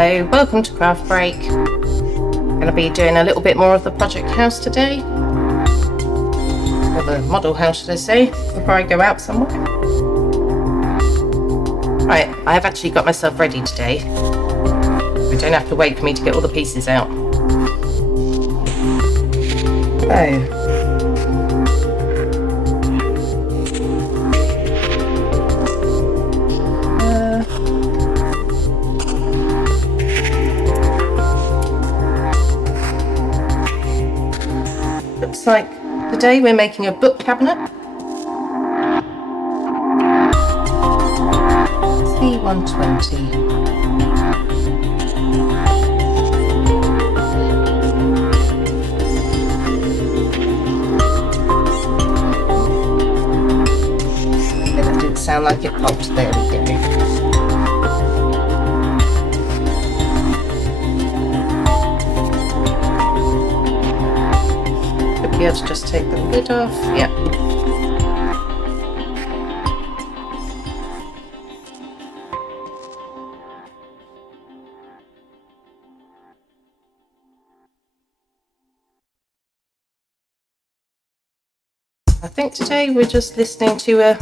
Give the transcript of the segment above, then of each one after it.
Hello, welcome to CraftBreak. Going to be doing a little bit more of the project house today. Or the model house, should I say, before I go out somewhere. Right, I have actually got myself ready today. I don't have to wait for me to get all the pieces out. Looks like today we're making a book cabinet. C120. Okay, that didn't sound like it popped. There we go. Be able to just take the lid off. Yeah. I think today we're just listening to a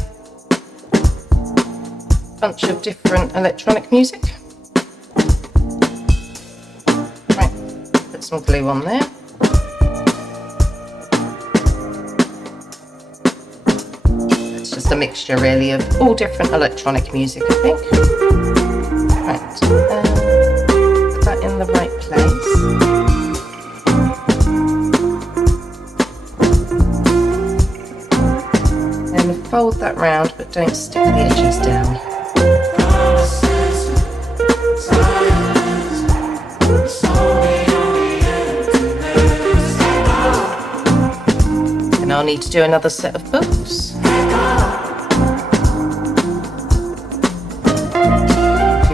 bunch of different electronic music. Right, put some glue on there. Just a mixture really of all different electronic music, I think. Right, put that in the right place. And fold that round, but don't stick the edges down. And I'll need to do another set of books.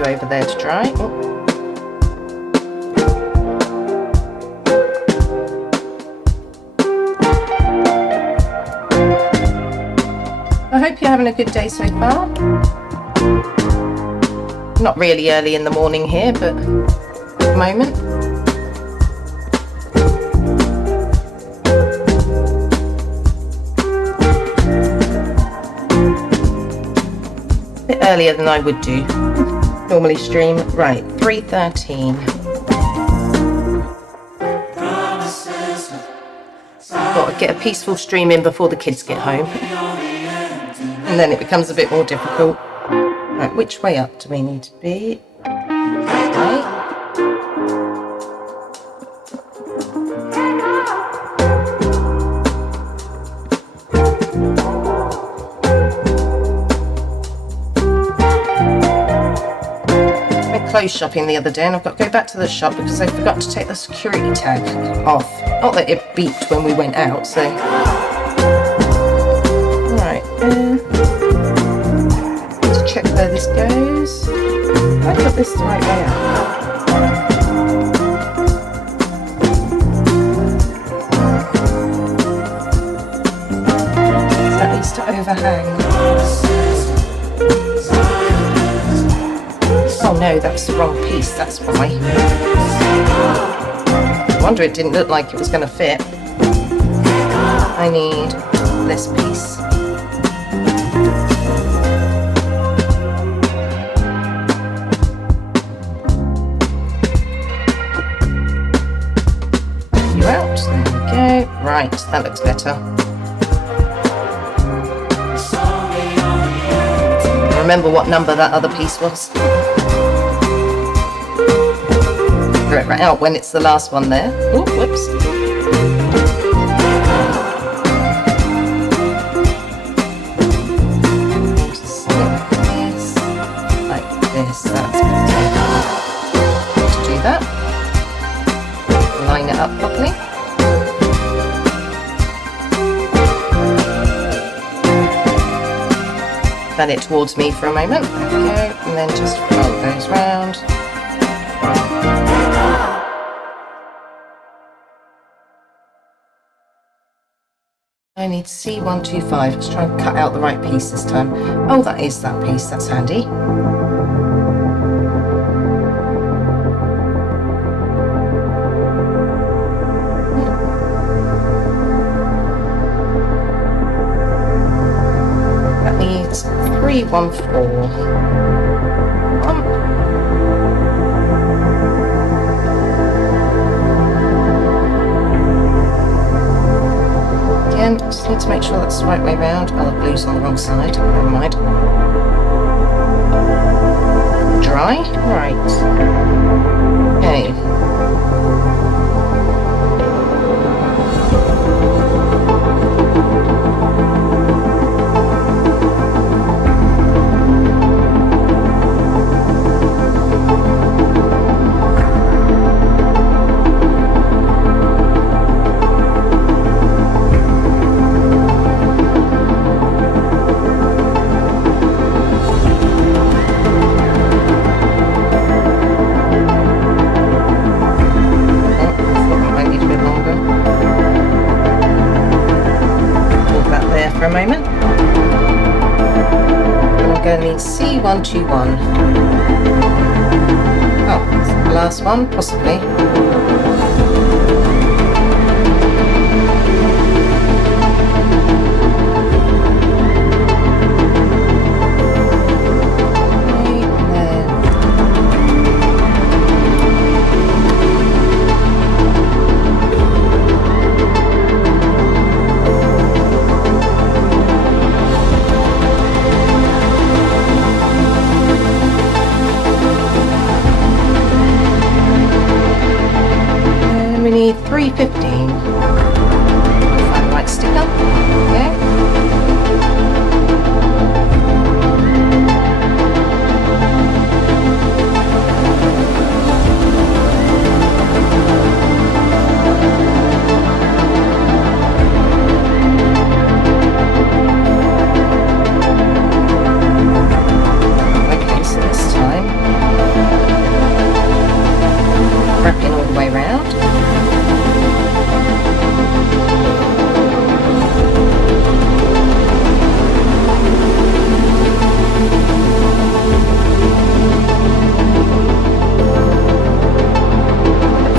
Over there to dry. I hope you're having a good day so far. Not really early in the morning here, but at the moment. A bit earlier than I would do. Normally stream. Right, 3:13. Got to get a peaceful stream in before the kids get home. And then it becomes a bit more difficult. Right, which way up do we need to be? Right. Clothes shopping the other day and I've got to go back to the shop because I forgot to take the security tag off. Not that it beeped when we went out, so. Right, need to check where this goes. I got this the right way out. So that needs to overhang. Oh no, that's the wrong piece, that's why. I wonder it didn't look like it was going to fit. I need this piece. You out, there we go. Right, that looks better. Remember what number that other piece was. It right out when it's the last one there. Oh, whoops. Just slip this like this. That's better. To do that, line it up properly. Bend it towards me for a moment. There we go. And then just fold those round. I need C125. Let's try and cut out the right piece this time. Oh, that is that piece. That's handy. 314. Again, just need to make sure that's the right way round. Oh, the blue's on the wrong side. Never mind. Dry. Right. Okay. For a moment. And I'm going to need C121. Oh, is that the last one? Possibly. We need 315. Find the right sticker. Okay. Okay, so this time wrapping all the way around.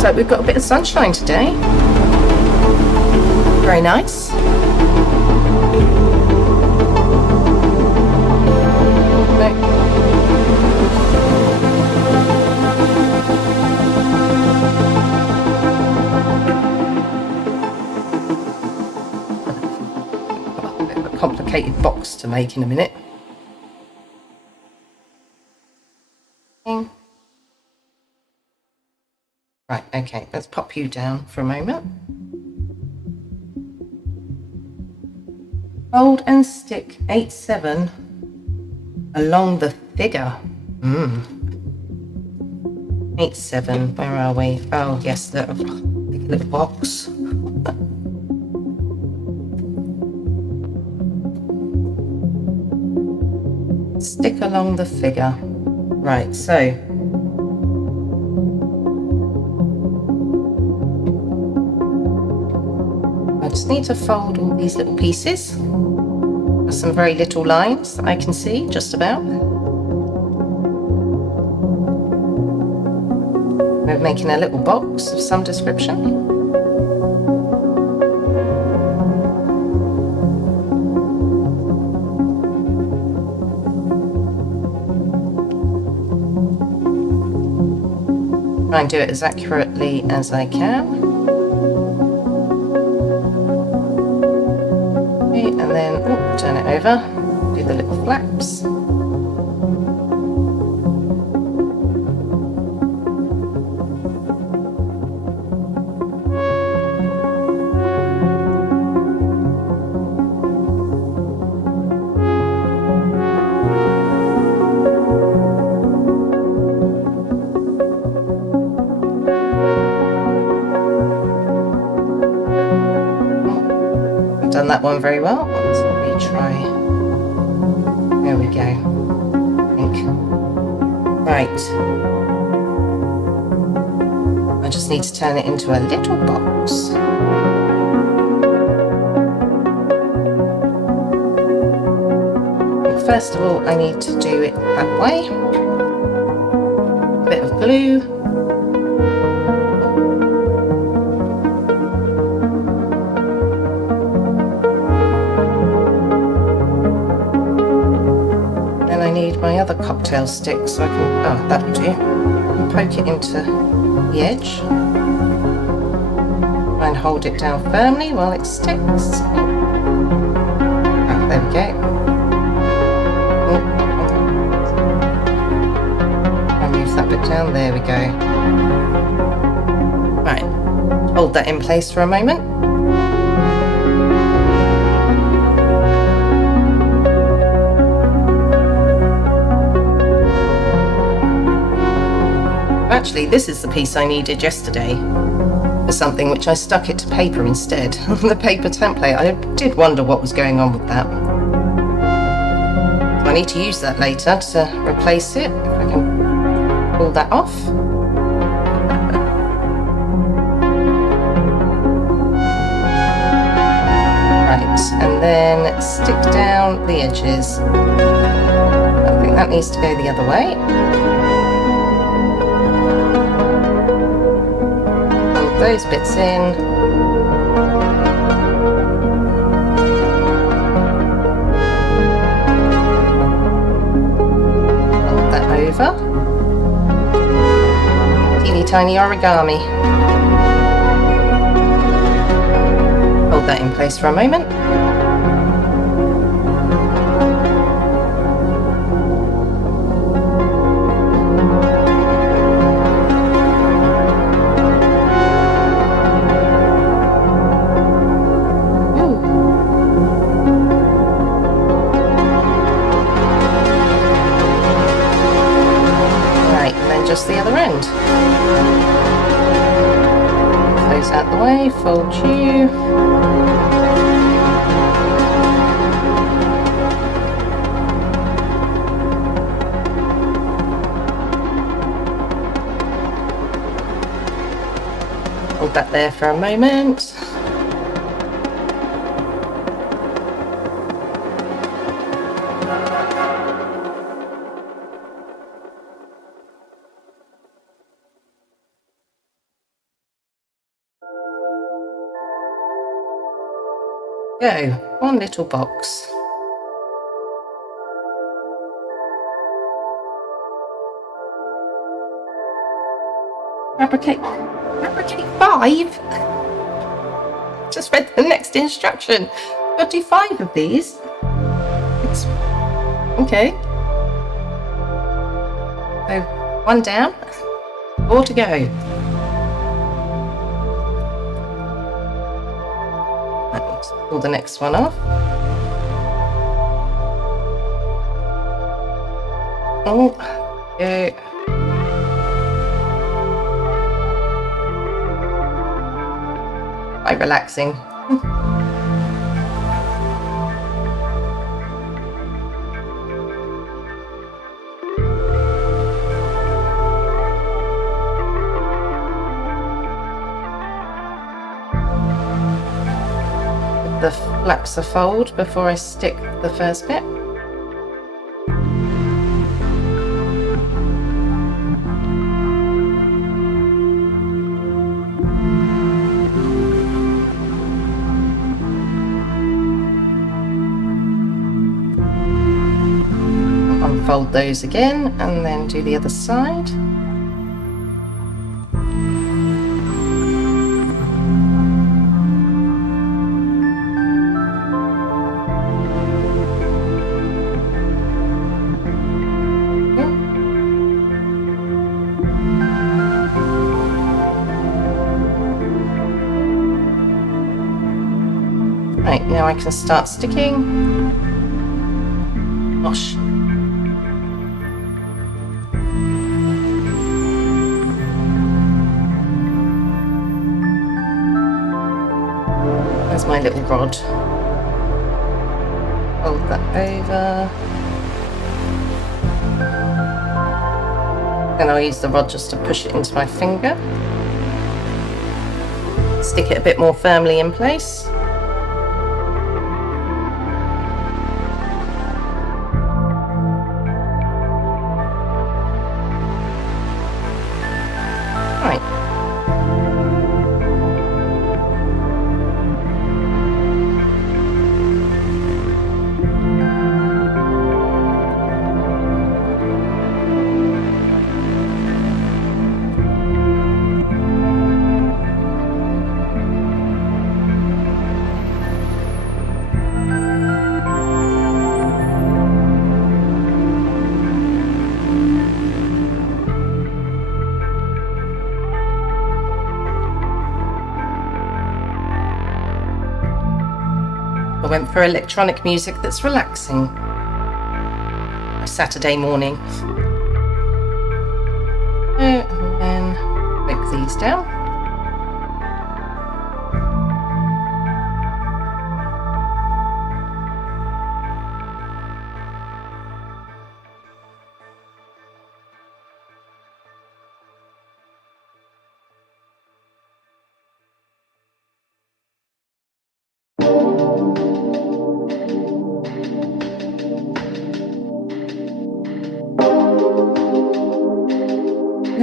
So we've got a bit of sunshine today. Very nice. A bit of a complicated box to make in a minute. Right, okay, let's pop you down for a moment. Fold and stick 8/7 along the figure. 8/7, where are we? Oh, yes, the big little box. Stick along the figure. Right, so I just need to fold all these little pieces. There's some very little lines that I can see, just about. We're making a little box of some description. Try and do it as accurately as I can. And then turn it over, do the little flaps. I've done that one very well. Let's retry. There we go. I think. Right. I just need to turn it into a little box. First of all, I need to do it that way. A bit of glue. my other cocktail stick so I can, oh, that'll do. And poke it into the edge. Try and hold it down firmly while it sticks. Oh, there we go. I'll move that bit down, there we go. Right, hold that in place for a moment. Actually, this is the piece I needed yesterday for something, which I stuck it to paper instead. The paper template, I did wonder what was going on with that. So I need to use that later to replace it. If I can pull that off. Right, and then stick down the edges. I think that needs to go the other way. Those bits in. Fold that over. Teeny tiny origami. Hold that in place for a moment. Just the other end. Those out the way, fold you. Hold that there for a moment. Go, one little box. Fabricate 5? Just read the next instruction. Got to do 5 of these. It's okay. So 1 down, 4 to go. Pull the next one off. Oh, go. Quite relaxing. The flaps a fold before I stick the first bit. Unfold those again and then do the other side. Right, now I can start sticking. Gosh. There's my little rod. Fold that over. Then I'll use the rod just to push it into my finger. Stick it a bit more firmly in place. for electronic music that's relaxing. A Saturday morning. And then break these down.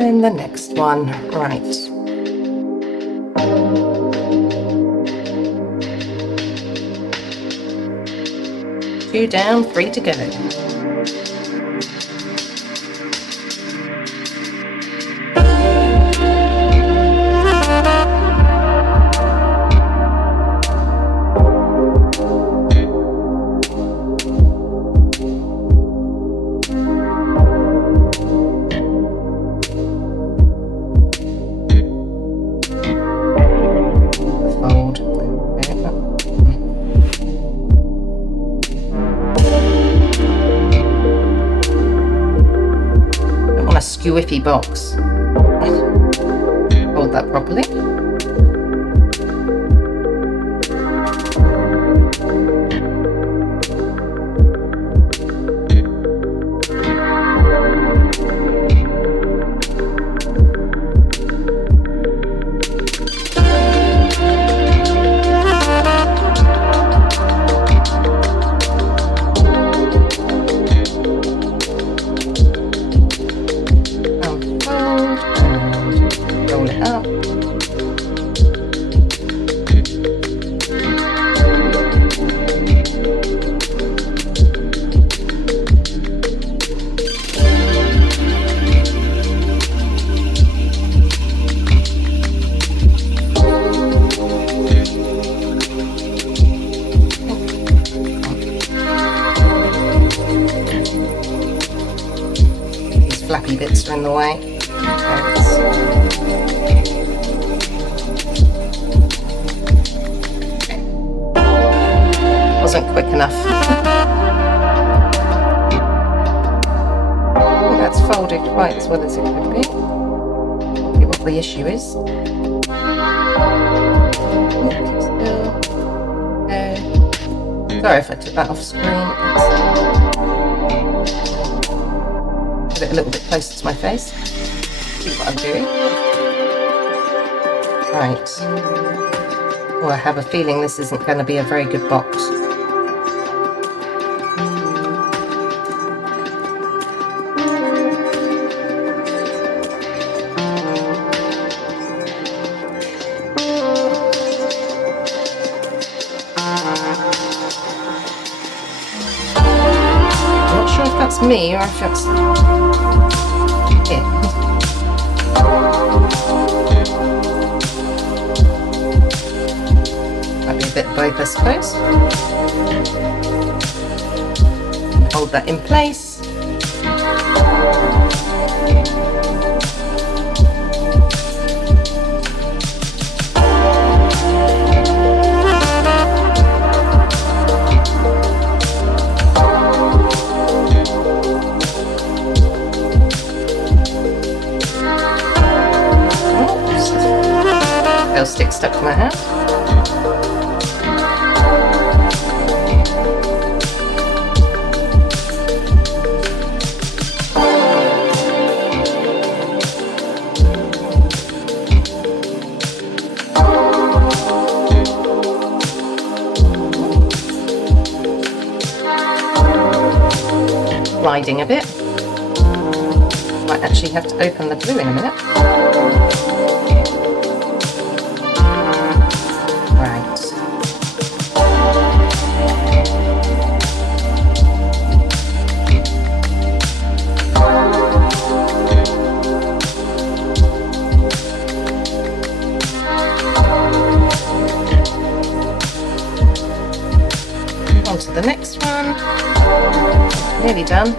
And the next one, right. 2 down, 3 to go. Squiffy box. Hold that properly. Flappy bits are in the way. Wasn't quick enough. That's folded quite as well as it could be. See what the issue is. Sorry if I took that off screen. Put it a little bit closer to my face. See what I'm doing. Right. Oh, I have a feeling this isn't going to be a very good box. I'm not sure if that's me or if that's it. Might be a bit of both, I suppose. Hold that in place. Stick stuck to my hand. Gliding a bit. Might actually have to open the glue in a minute. On to the next one. Nearly done.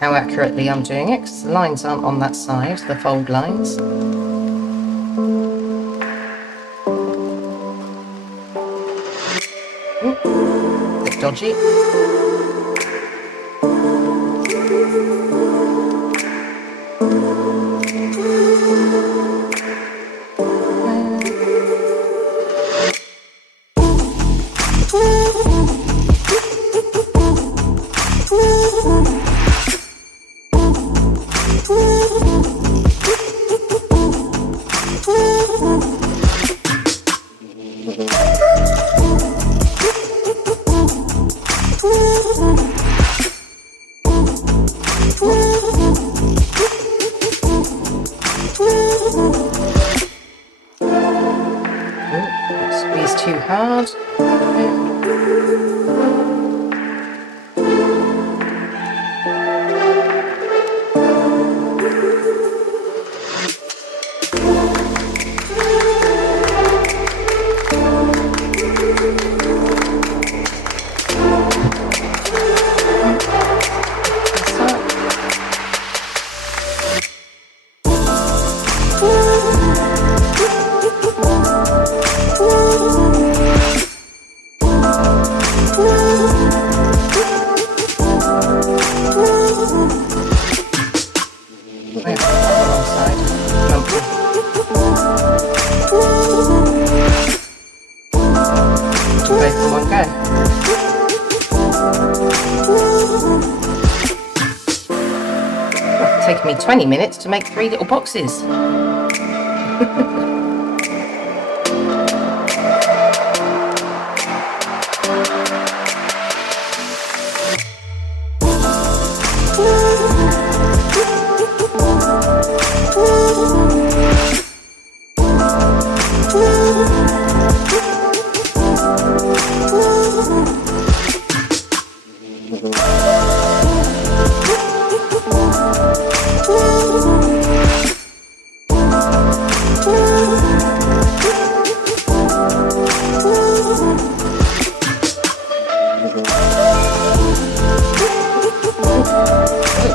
how accurately I'm doing it, because the lines aren't on that side, the fold lines. Ooh, a bit dodgy. Squeeze too hard. Taken me 20 minutes to make 3 little boxes.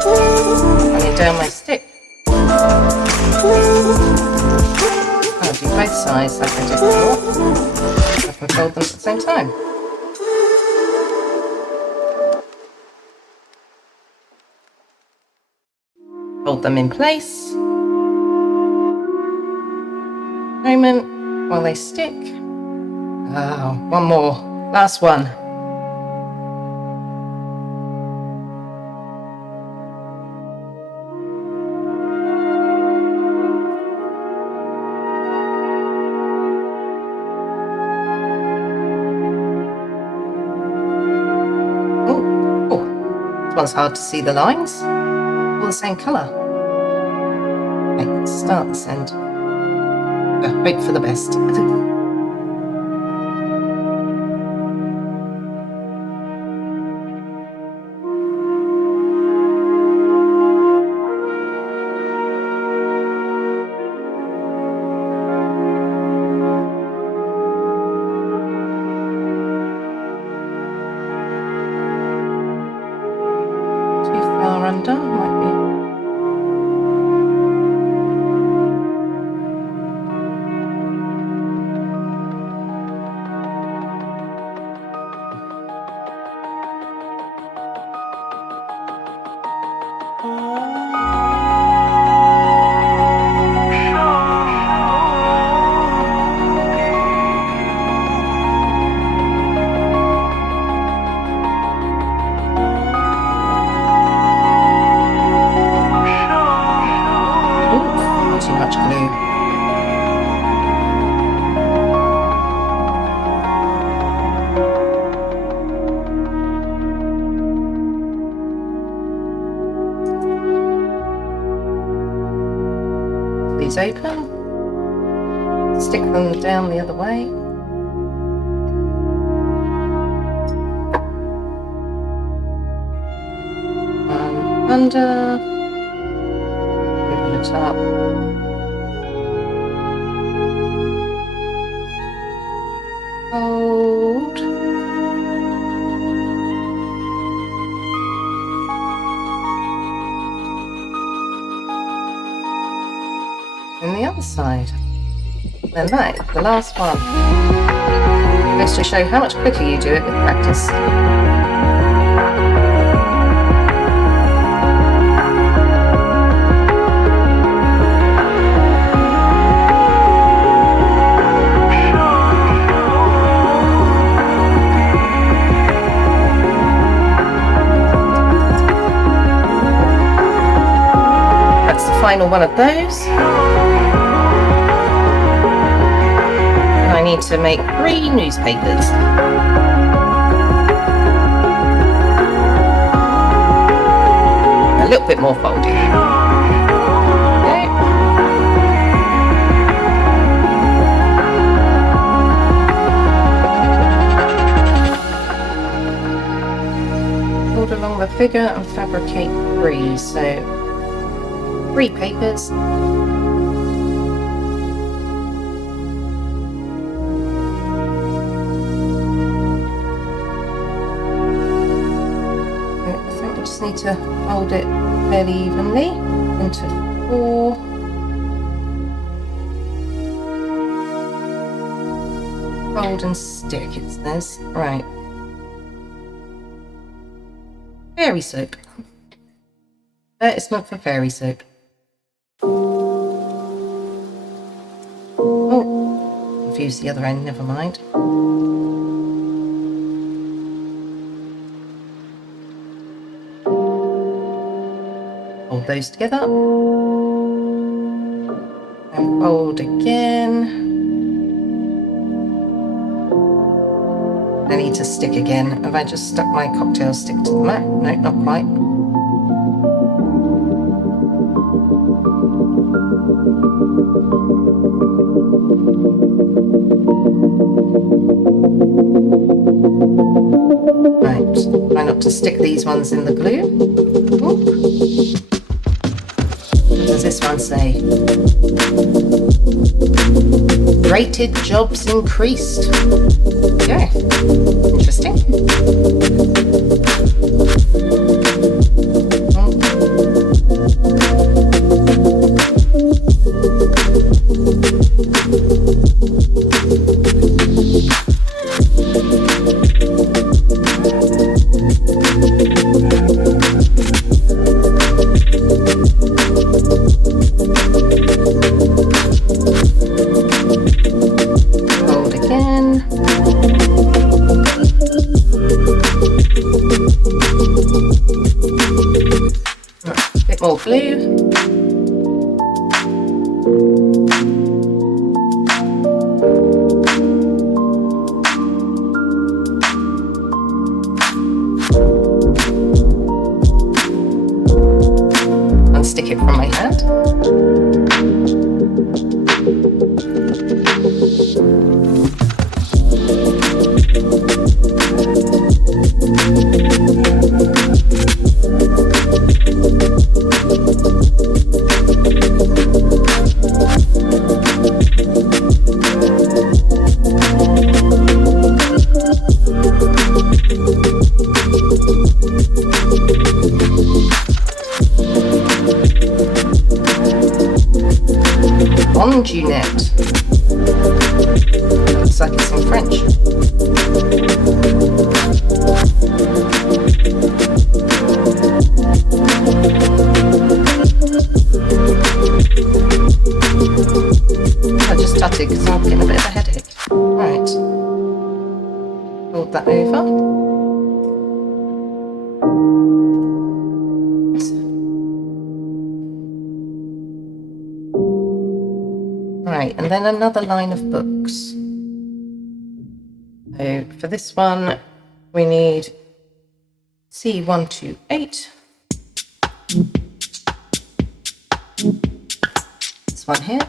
Running down my stick. I'll do both sides like I did before. I can fold them at the same time. Fold them in place. Moment while they stick. Oh, one more. Last one. One's hard to see the lines, all the same colour. Okay, let's start this end. Hope for the best. Under might be. Too much glue. These open. Stick them down the other way. Under. Open it up. Hold. And the other side. Then that, the last one. Goes to show how much quicker you do it with practice. Final one of those. And I need to make 3 newspapers. A little bit more folding. Okay. Fold along the figure and fabricate 3. So 3 papers. I think I just need to fold it fairly evenly into 4. Fold and stick, it says. Right. Fairy soap. It's not for fairy soap. Use the other end, never mind. Hold those together. And fold again. I need to stick again. Have I just stuck my cocktail stick to the mat? No, not quite. Right, try not to stick these ones in the glue. Ooh. What does this one say? Rated jobs increased. Okay, interesting. More glue. Unstick it from my hand. Net. Looks like it's in French. I just tut it because I'm getting a bit of a headache. Right. Fold that over. Right, and then another line of books. So for this one, we need C128. This one here.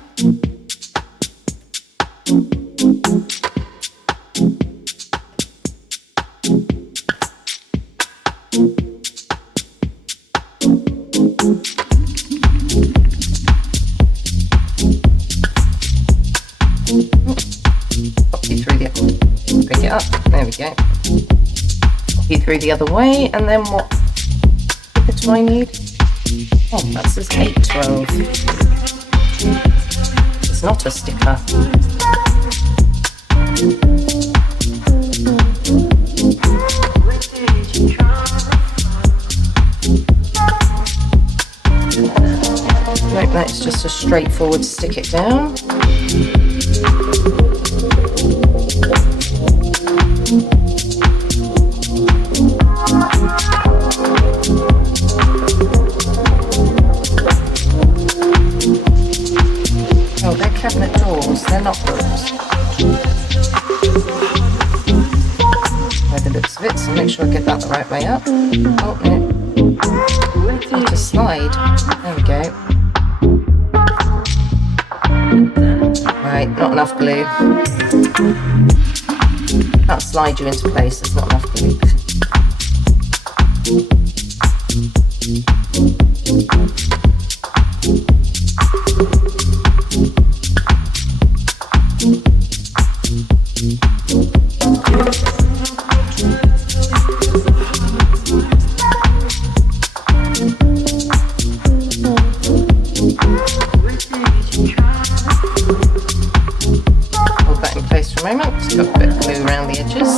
Pick it up. There we go. Copy through the other way, and then what do I need? Oh, that says 812. not a sticker. Nope, that's just a straightforward stick it down. Oh, they're cabinet doors, they're not doors. By the looks of it, so make sure I get that the right way up. Oh, no. I have to slide. There we go. Right, not enough glue. That'll slide you into place, there's not enough glue. Hold that in place for a moment, just got a bit of glue around the edges.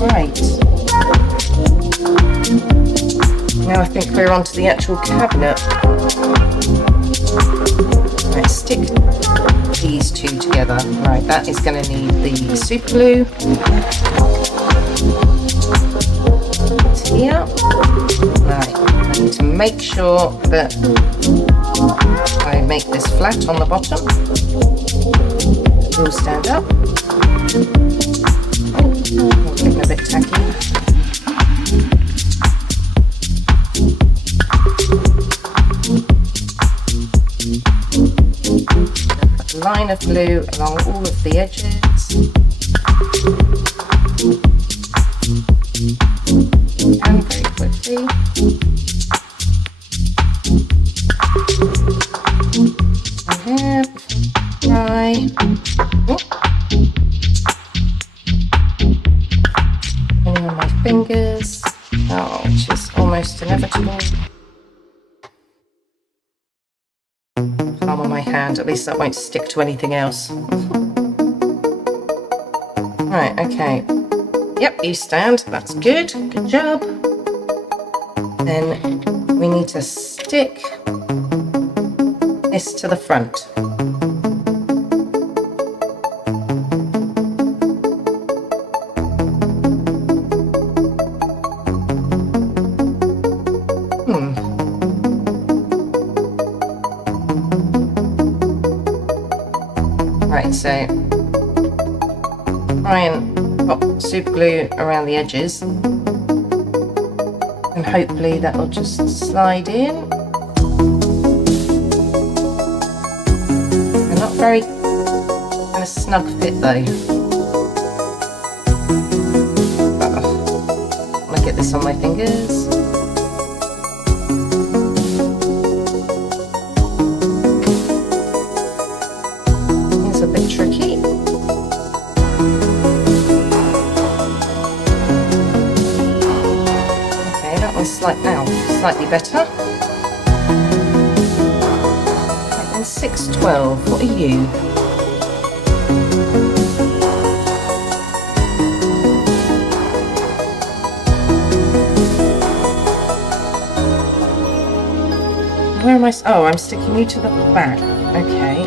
Right. Now I think we're onto the actual cabinet. Right, stick these two together. Right, that is going to need the super glue. Here. Right, I need to make sure that I make this flat on the bottom. It will stand up. Oh, getting a bit tacky. A line of glue along all of the edges. And very quickly. And here, dry. Putting on my fingers. Oh, which is almost inevitable. Palm on my hand, at least that won't stick to anything else. Right, okay. Yep, you stand, that's good, good job. Then we need to stick this to the front. Right, so try and pop super glue around the edges and hopefully that will just slide in. And not very kind of snug fit though. I want to get this on my fingers. It's a bit tricky. Slightly better. Right, and 612, what are you? Where am I? Oh, I'm sticking you to the back. Okay.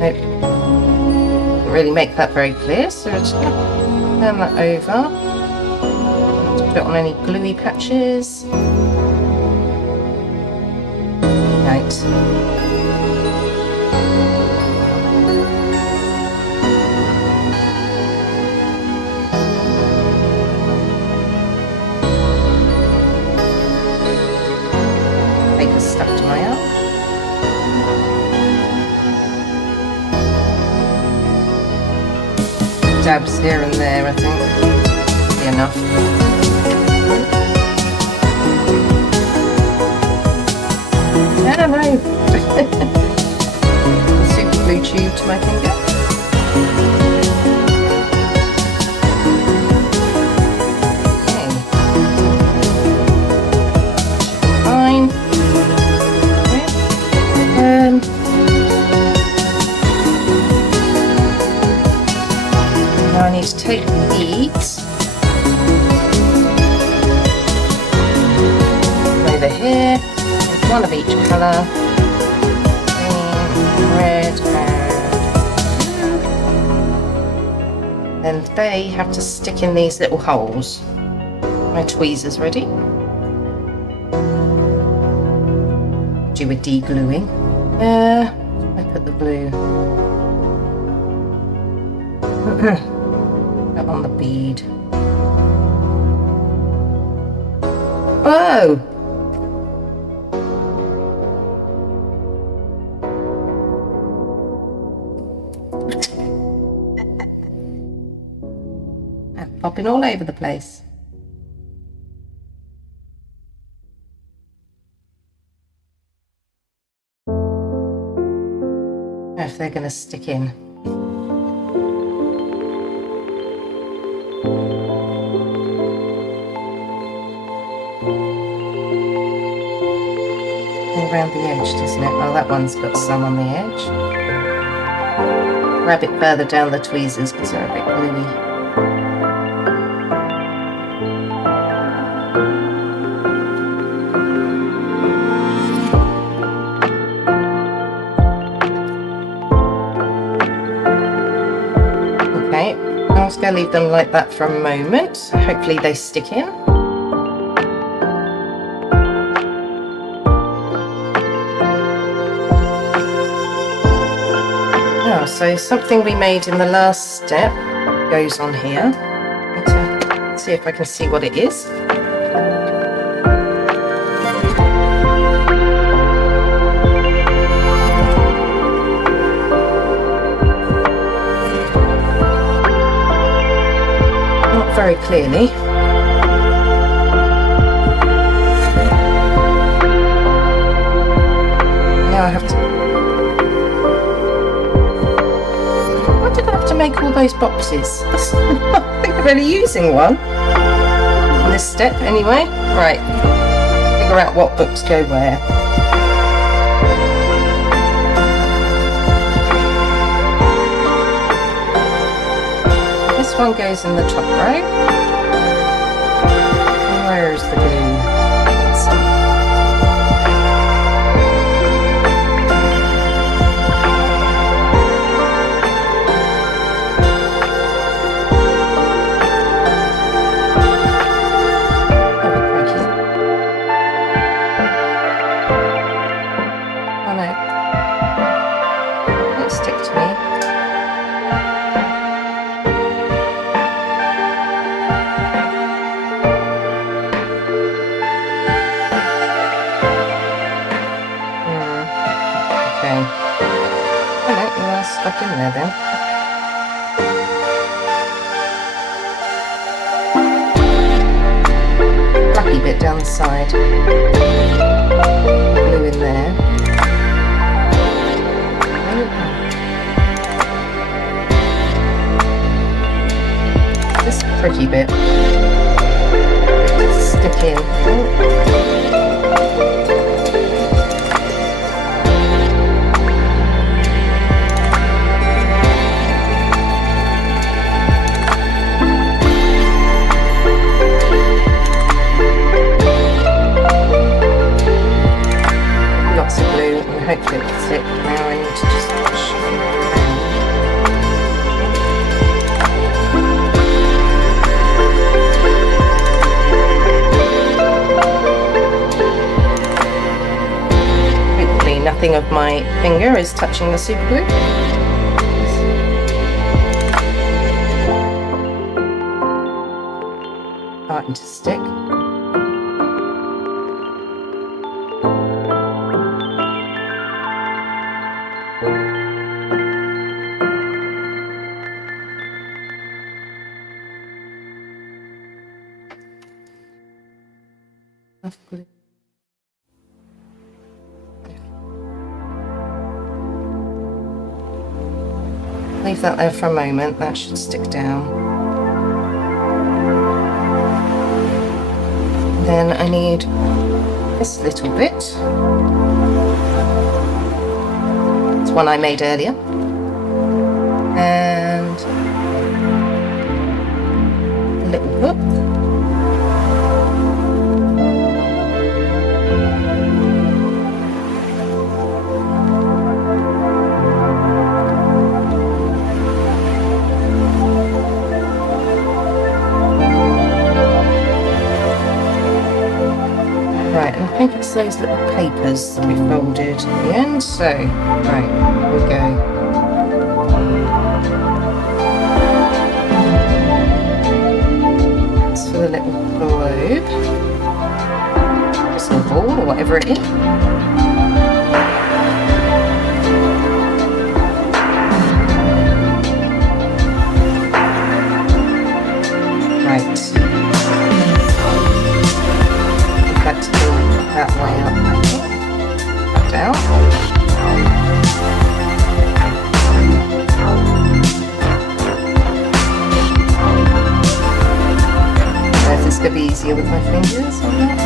Nope. Didn't really make that very clear, so I'm just gonna turn that over. Not to put it on any gluey patches. Right. Paper's stuck to my arm. Dabs here and there, I think. Be enough. I don't know. Super glue tube to my finger. Okay. one of each colour, green, red, and they have to stick in these little holes. My tweezers ready. Do with de-gluing. I put the glue on the bead. Oh! I'm popping all over the place. If they're going to stick in. Around the edge, doesn't it? Oh, that one's got some on the edge. Grab it further down the tweezers because they're a bit gluey. Okay, I'm just going to leave them like that for a moment. Hopefully they stick in. So something we made in the last step goes on here. Let's see if I can see what it is. Not very clearly. Now I have to make all those boxes. I think I'm only using one in this step anyway. Right, figure out what books go where. This one goes in the top row. And where is the glue? Stuck in there then. Blacky bit down the side. Glue in there. This pretty bit. Stick in. Hopefully it's it. Now I need to just shove it around. Hopefully nothing of my finger is touching the super glue. Starting to stick. Leave that there for a moment, that should stick down. Then I need this little bit. It's one I made earlier. And a little hook. I think it's those little papers that we folded in the end. So, right, here we go. That's for the little globe. Crystal ball or whatever it is. Right. That's go that way up, I think. Back down. If it's going to be easier with my fingers on that.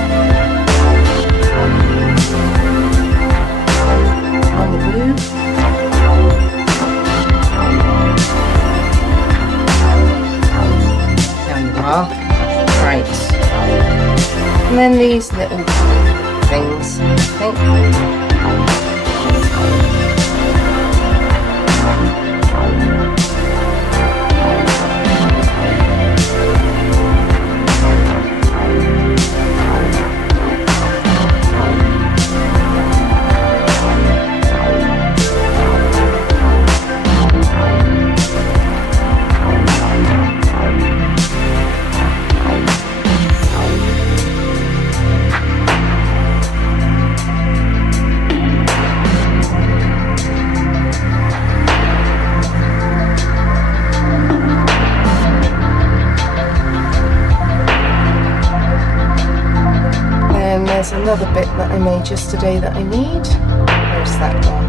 On the blue. There you are. Right. And then these little things, I think. There's another bit that I made yesterday that I need. Where's that one?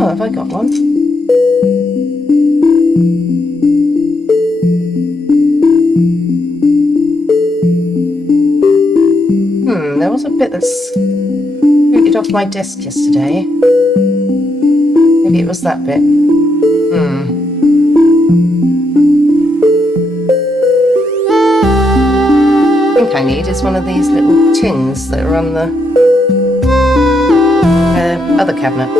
Oh, have I got one? There was a bit that's off my desk yesterday. Maybe it was that bit. I think I need is one of these little tins that are on the other cabinet.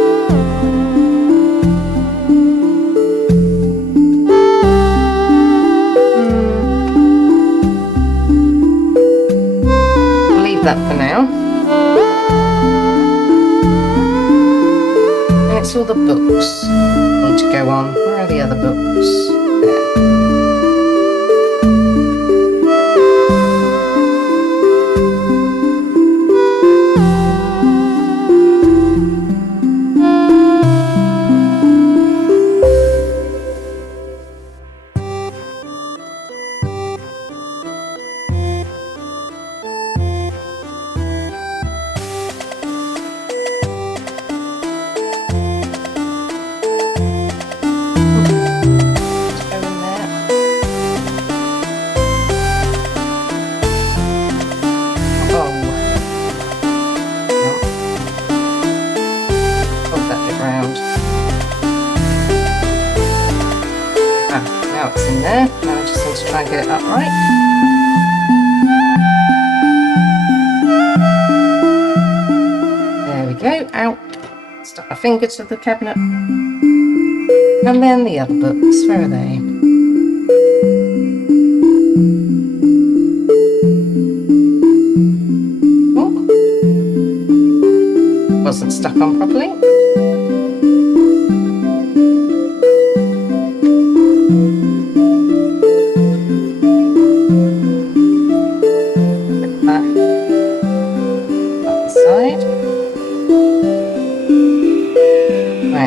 I'll leave that for now. It's all the books need to go on. Where are the other books? There. There. Now I just need to try and get it upright. There we go. Out. Stuck my finger to the cabinet. And then the other books. Where are they? Oh. Wasn't stuck on properly.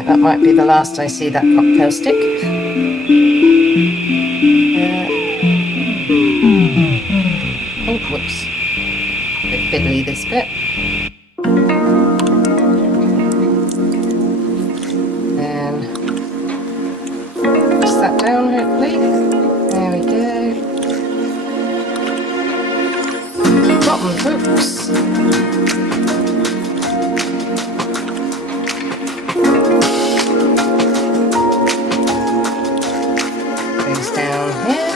That might be the last I see that cocktail stick. Oh, whoops. A bit fiddly this bit. And press that down hopefully. There we go. Bottom hooks. Down here.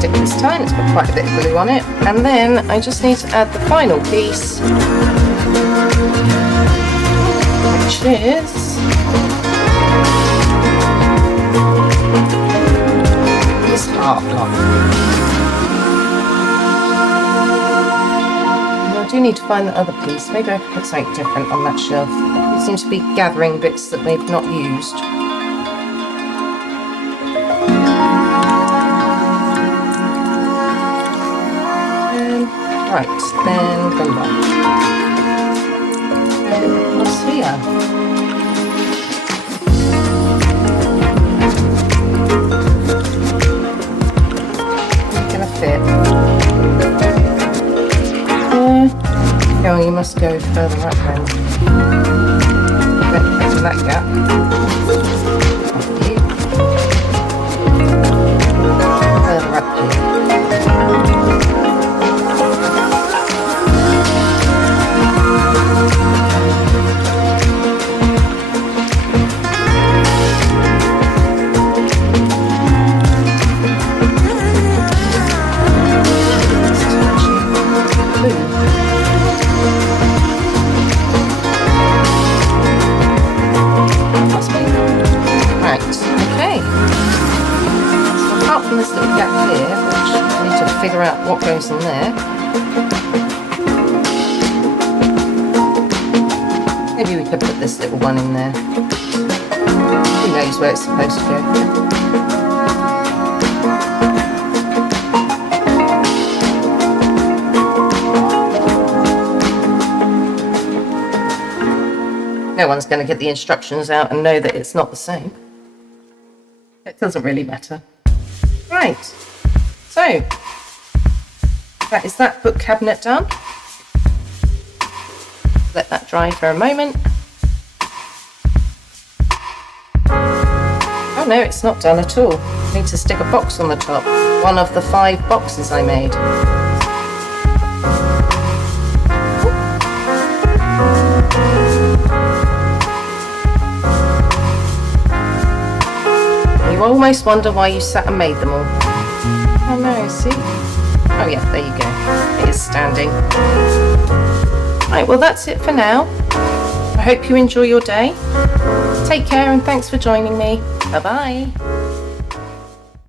stick this time, it's got quite a bit of glue on it. And then I just need to add the final piece, which is this heart block. I do need to find the other piece. Maybe I could put something different on that shelf. It seems to be gathering bits that they've not used. Right, then come back. What's here? It's gonna fit. Oh, you must go further up then. Open that gap. Further up here. This little gap here, which I need to figure out what goes in there. Maybe we could put this little one in there. Who knows where it's supposed to go? No one's going to get the instructions out and know that it's not the same. It doesn't really matter. Right, so that is that book cabinet done. Let that dry for a moment. Oh no, it's not done at all. I need to stick a box on the top. One of the 5 boxes I made. You almost wonder why you sat and made them all. Oh no, see? Oh yeah, there you go. It is standing. Right, well that's it for now. I hope you enjoy your day. Take care and thanks for joining me. Bye bye.